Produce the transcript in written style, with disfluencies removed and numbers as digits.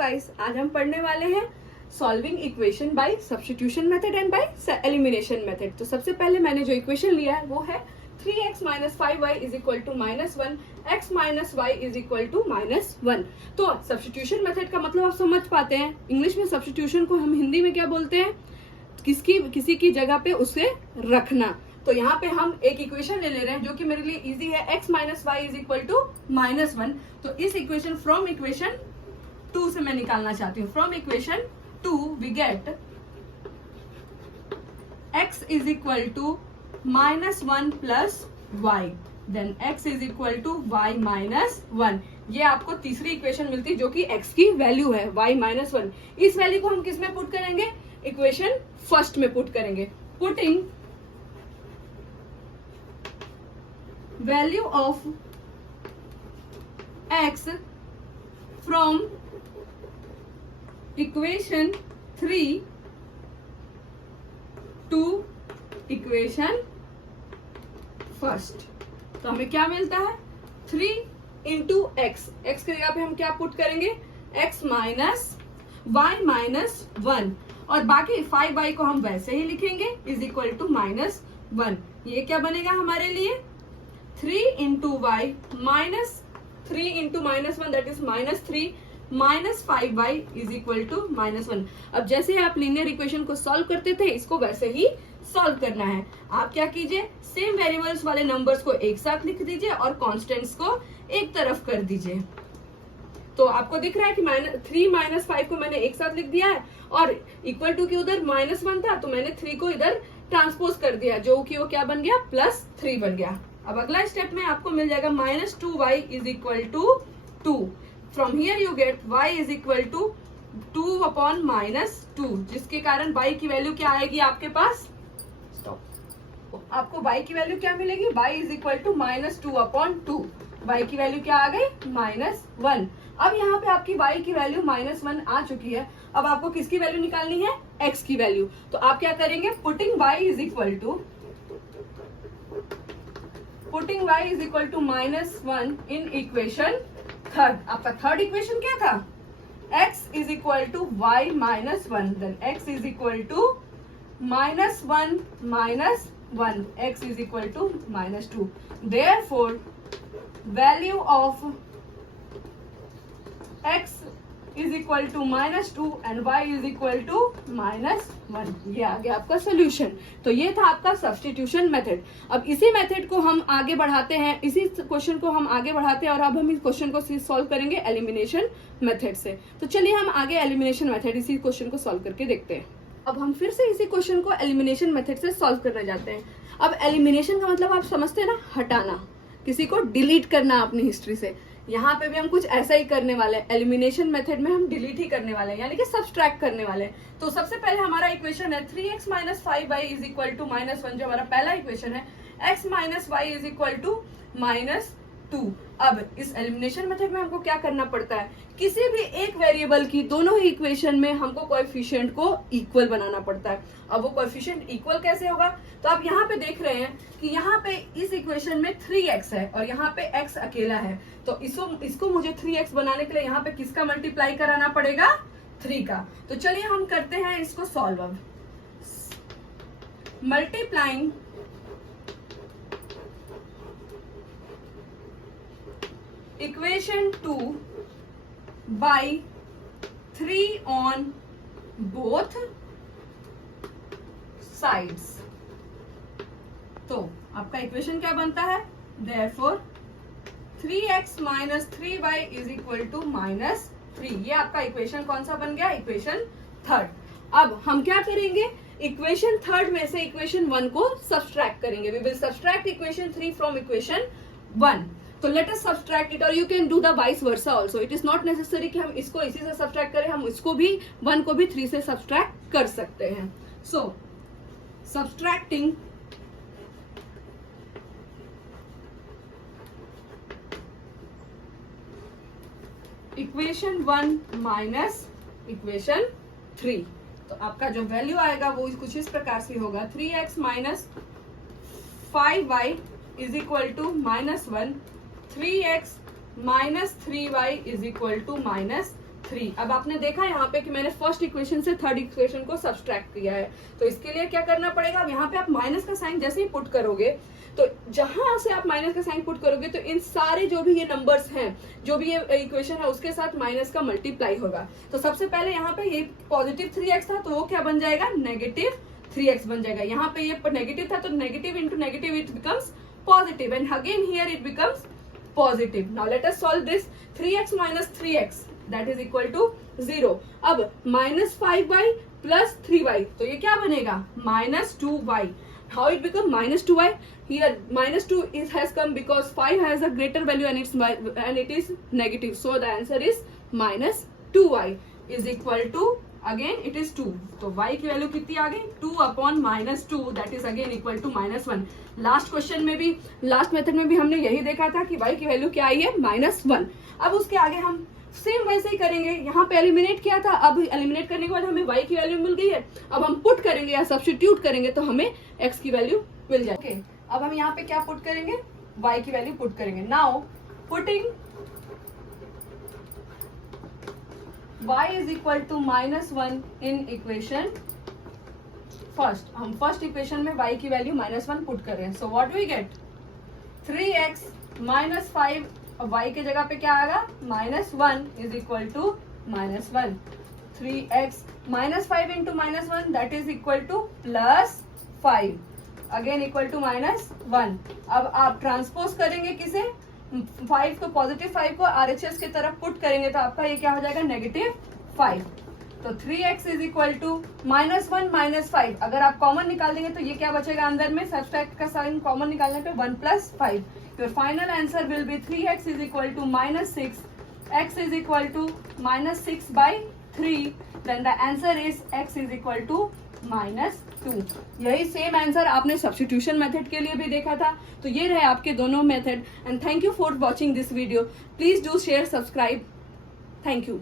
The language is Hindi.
गाइस, आज हम पढ़ने वाले हैं solving equation by substitution method and by elimination method. तो सबसे पहले मैंने जो इक्वेशन लिया है वो है 3x minus 5y is equal to -1, x minus y is equal to -1। तो सब्स्टिट्यूशन मेथड का मतलब आप समझ पाते हैं। इंग्लिश में सब्स्टिट्यूशन को हम हिंदी में क्या बोलते हैं? किसी की जगह पे उसे रखना। तो यहाँ पे हम एक इक्वेशन ले रहे हैं जो कि मेरे लिए इजी है, x minus y is equal to -1। तो इस इक्वेशन फ्रॉम इक्वेशन 2 से मैं निकालना चाहती हूँ। From equation 2 we get x is equal to -1 plus y, then x is equal to y minus 1। ये आपको तीसरी इक्वेशन मिलती है जो कि x की वैल्यू है y माइनस 1। इस वैल्यू को हम किस में पुट करेंगे? इक्वेशन फर्स्ट में पुट करेंगे। Putting value of x from equation 3 to equation first, तो हमें क्या मिलता है? 3 इंटू एक्स, एक्स की जगह पे हम क्या पुट करेंगे? x माइनस वाई माइनस 1, और बाकी 5y को हम वैसे ही लिखेंगे इज इक्वल टू -1। ये क्या बनेगा हमारे लिए? 3 into y minus 3 into -1 that is -3 minus 5y is equal to -1। अब जैसे आप लीनियर इक्वेशन को सॉल्व करते थे, इसको वैसे ही सॉल्व करना है। आप क्या कीजिए, सेम वेरिएबल्स वाले नंबर्स को एक साथ लिख दीजिए और कांस्टेंट्स को एक तरफ कर दीजिए। तो आपको दिख रहा है कि 3 माइनस 5 को मैंने एक साथ लिख दिया है, और इक्वल टू के उधर -1 था तो मैंने 3 को इधर ट्रांसपोज कर दिया, जो कि वो क्या बन गया? +3 बन गया। अब अगला स्टेप में आपको मिल जाएगा -2y is equal to 2। From here you get y is equal to 2 upon -2, जिसके कारण y की वैल्यू क्या आएगी आपके पास? स्टॉप। आपको y की वैल्यू क्या मिलेगी? y is equal to -2 upon 2। y की वैल्यू क्या आ गई? -1। अब यहाँ पे आपकी y की वैल्यू -1 आ चुकी है। अब आपको किसकी वैल्यू निकालनी है? x की वैल्यू। तो आप क्या करेंगे? Putting y is equal to -1 in equation third. आपका थर्ड इक्वेशन क्या था? x is equal to y minus 1, then x is equal to -1 minus 1, x is equal to -2। Therefore value of x is equal to -2 and y is equal to -1। ये आ गया आपका सोल्यूशन। तो ये था आपका सब्स्टिट्यूशन मेथड। अब इसी मेथड को हम आगे बढ़ाते हैं, इसी क्वेश्चन को हम आगे बढ़ाते हैं, और अब हम इस क्वेश्चन को सॉल्व करेंगे एलिमिनेशन मेथड से। तो चलिए हम आगे एलिमिनेशन मेथड इसी क्वेश्चन को सॉल्व करके देखते हैं। अब हम फिर से इसी क्वेश्चन को एलिमिनेशन मेथड से सॉल्व करने जाते हैं। अब एलिमिनेशन का मतलब आप समझते हैं ना, हटाना, किसी को डिलीट करना अपनी हिस्ट्री से। यहाँ पे भी हम कुछ ऐसा ही करने वाले हैं। एलिमिनेशन मेथड में हम डिलीट ही करने वाले हैं, यानी कि सब्सट्रैक्ट करने वाले हैं। तो सबसे पहले हमारा इक्वेशन है 3x minus 5y is equal to -1, जो हमारा पहला इक्वेशन है। x minus y is equal to -2। अब इस एलिमिनेशन मेथड में हमको क्या करना पड़ता है? किसी भी एक वेरिएबल की दोनों ही इक्वेशन में हमको कोएफिशिएंट को इक्वल बनाना पड़ता है। अब वो कोएफिशिएंट इक्वल कैसे होगा? तो आप यहाँ पे देख रहे हैं कि यहाँ पे इस इक्वेशन में 3x है और यहाँ पे x अकेला है। तो इसको मुझे 3x बनाने के लिए यहाँ पे किसका मल्टीप्लाई कराना पड़ेगा? 3 का। तो चलिए हम करते हैं इसको सॉल्व। अब multiplying equation 2 by 3 on both sides. तो आपका इक्वेशन क्या बनता है? Therefore 3x minus 3y is equal to -3। ये आपका इक्वेशन कौन सा बन गया? Equation third. अब हम क्या करेंगे? इक्वेशन थर्ड में से इक्वेशन 1 को सब्सट्रैक्ट करेंगे। We will subtract equation 3 from equation 1। तो लेट अस सब्सट्रैक्ट इट, और you can do the vice versa also. It is not necessary कि हम इसको इसी से सब्सट्रैक्ट करें, हम इसको भी 1 को भी 3 से सब्सट्रैक्ट कर सकते हैं। सो सब्सट्रैक्टिंग इक्वेशन 1 माइनस इक्वेशन 3, तो आपका जो वैल्यू आएगा वो कुछ इस प्रकार से होगा। 3x minus 5y is equal to -1, 3x minus 3y is equal to -3। 3। अब आपने देखा यहाँ पे कि मैंने फर्स्ट इक्वेशन से थर्ड इक्वेशन को सब्सट्रैक्ट किया है, तो इसके लिए क्या करना पड़ेगा, अब यहाँ पे आप माइनस का साइन जैसे ही पुट करोगे, तो जहां से आप माइनस का साइन पुट करोगे तो इन सारे जो भी ये नंबर्स हैं, जो भी ये इक्वेशन है, उसके साथ माइनस का मल्टीप्लाई होगा। तो सबसे पहले यहाँ पे ये पॉजिटिव 3x था, तो वो क्या बन जाएगा, नेगेटिव 3x बन जाएगा। यहाँ पे ये नेगेटिव था, तो negative into negative it becomes positive, and again here it becomes positive. Now let us solve this. 3x minus 3x that is equal to 0। अब माइनस 5y प्लस 3y, तो ये क्या बनेगा, minus 2y। How it become minus 2y? Here minus 2 has come because 5 has a greater value and it is negative. So the answer is minus 2y is equal to, again it is 2. तो y की वैल्यू कितनी आ गई, 2 upon minus 2, that is again equal to minus 1. Last question में भी, लास्ट मेथड में भी हमने यही देखा था कि y की वैल्यू क्या आई है, माइनस 1. अब उसके आगे हम सेम वैसे ही करेंगे, यहाँ पे एलिमिनेट किया था, अब एलिमिनेट करने के बाद हमें y की वैल्यू मिल गई है। अब हम पुट करेंगे या सब्स्टिट्यूट करेंगे तो हमें x की वैल्यू मिल जाएगी। okay. अब हम यहाँ पे क्या पुट करेंगे, y की वैल्यू पुट करेंगे। Now putting y is equal to -1 in equation first. हम फर्स्ट इक्वेशन में y की वैल्यू -1 पुट कर रहे हैं। So what we get, 3x minus 5, अब y के जगह पे क्या आएगा, -1 is equal to -1। 3x minus 5 into -1 that is equal to +5, again equal to -1। अब आप ट्रांसपोज करेंगे किसे, 5 को, पॉजिटिव 5 को RHS की तरफ पुट करेंगे तो आपका ये क्या हो जाएगा, -5। तो 3x इज इक्वल टू -1 -5, अगर आप कॉमन निकाल देंगे तो ये क्या बचेगा अंदर में, सब्सट्रैक्ट का साइन कॉमन निकालने पे 1 + 5। Your final answer will be 3x is equal to -6, x is equal to -6/3. Then the answer is x is equal to -2. यही सेम आंसर आपने सब्स्टिट्यूशन मेथड के लिए भी देखा था। तो ये रहे आपके दोनों method, and thank you for watching this video. Please do share, subscribe. Thank you.